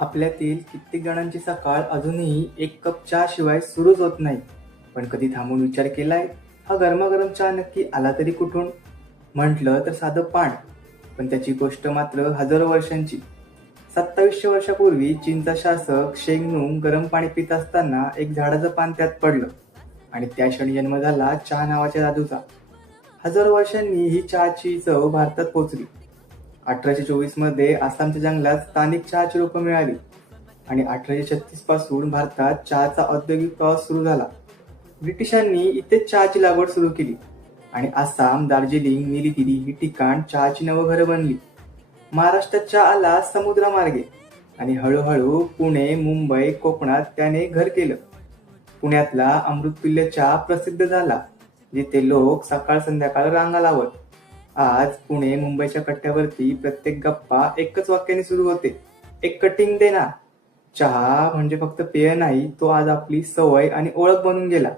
आपल्यातील कित्येक जणांची सकाळ अजूनही एक कप चहा शिवाय सुरूच होत नाही. पण कधी थांबून विचार केलाय, हा गरमागरम चहा नक्की आला तरी कुठून? म्हटलं तर साधं पान, पण त्याची गोष्ट मात्र हजारो वर्षांची. 2700 वर्षापूर्वी चीनचा शासक शेंगनुंग गरम पाणी पित असताना एक झाडाचं पान त्यात पडलं आणि त्या क्षणी जन्म झाला चहा नावाच्या जादूचा. हजारो वर्षांनी ही चहाची चव भारतात पोहोचली. 1824 मध्ये आसामच्या जंगलात स्थानिक चहाची रोपं मिळाली आणि 1836 पासून भारतात चहाचा औद्योगिक प्रवास सुरू झाला. ब्रिटिशांनी इथेच चहाची लागवड सुरू केली आणि आसाम, दार्जिलिंग, निलगिरी ही ठिकाण चहाची नवघरं बनली. महाराष्ट्रात चहा आला समुद्रमार्गे आणि हळूहळू पुणे, मुंबई, कोकणात त्याने घर केलं. पुण्यातला अमृततुल्य चहा प्रसिद्ध झाला, जिथे लोक सकाळ संध्याकाळ रांगा लावत. आज पुणे, मुंबईच्या कट्ट्यावरती प्रत्येक गप्पा एकच वाक्याने सुरू होते, एक कटिंग दे ना. चहा म्हणजे फक्त पेय नाही, तो आज आपली सवय आणि ओळख बनून गेला.